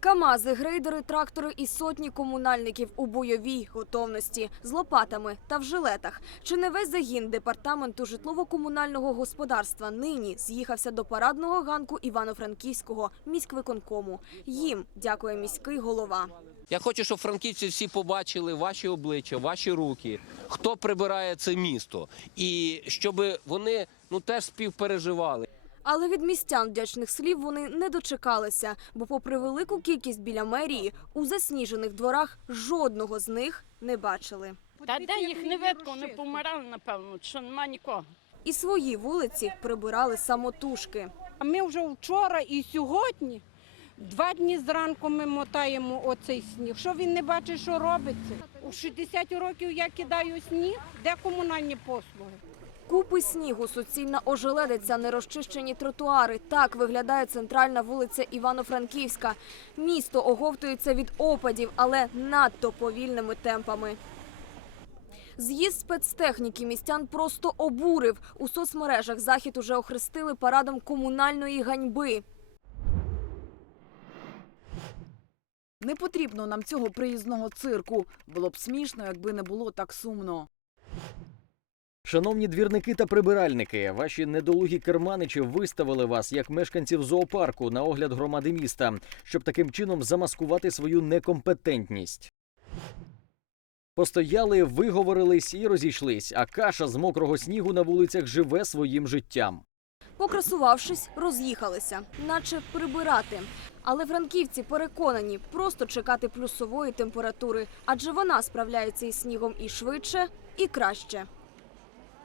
Камази, грейдери, трактори і сотні комунальників у бойовій готовності з лопатами та в жилетах. Чи не весь загін департаменту житлово-комунального господарства нині з'їхався до парадного ганку Івано-Франківського міськвиконкому. Їм дякує міський голова. Я хочу, щоб франківці всі побачили ваші обличчя, ваші руки, хто прибирає це місто, і щоб вони ну теж співпереживали. Але від містян вдячних слів вони не дочекалися, бо, попри велику кількість біля мерії, у засніжених дворах жодного з них не бачили. Та де їх не видко, вони помирали, напевно, що нема нікого. І свої вулиці прибирали самотужки. А ми вже вчора і сьогодні два дні зранку ми мотаємо оцей сніг. Що він не бачить, що робиться? У 60 років я кидаю сніг, де комунальні послуги? Купи снігу, суцільна ожеледиця, нерозчищені тротуари. Так виглядає центральна вулиця Івано-Франківська. Місто оговтується від опадів, але надто повільними темпами. З'їзд спецтехніки містян просто обурив. У соцмережах захід уже охрестили парадом комунальної ганьби. Не потрібно нам цього приїзного цирку. Було б смішно, якби не було так сумно. Шановні двірники та прибиральники, ваші недолугі керманичі виставили вас як мешканців зоопарку на огляд громади міста, щоб таким чином замаскувати свою некомпетентність. Постояли, виговорились і розійшлись, а каша з мокрого снігу на вулицях живе своїм життям. Покрасувавшись, роз'їхалися, наче прибирати. Але франківці переконані просто чекати плюсової температури, адже вона справляється із снігом і швидше, і краще.